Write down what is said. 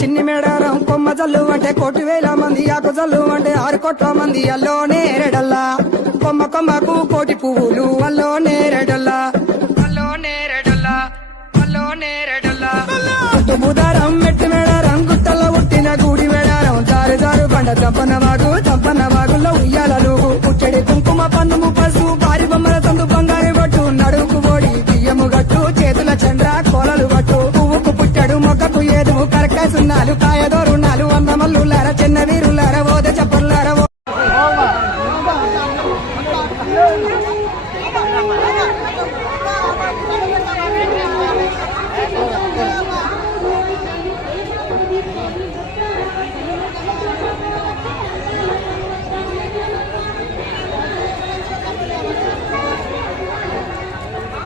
చిన్ని మేడారం కొమ్మ జల్లు అంటే 1,000 మంది ఆకు జల్లు అంటే 6 కోట్ల మంది అల్లో నేరేడల్లా కొమ్మ కొమ్మకు 1,000,000 పువ్వులు అల్లో నేరేడల్లా అల్లో నేరేడల్లా అల్లో నేరేడల్లా బుధారం మెట్టి మేడారం గుట్టల్లో పుట్టిన గూడి మేడారం జారు జారు బండ చంపన్న వాగుల్లో ఉయ్యాలలు పుట్టడి కుంకుమ పన్నుము పసుపు భారీ బొమ్మల సందు బంగారు పట్టు నడుకు ఓడి బియ్యము గట్టు చేతుల చంద్ర కోలలు పట్టు పువ్వుకు పుట్టడు మొక్కకు ఏదు కరకాయ సున్నాలు కాయదో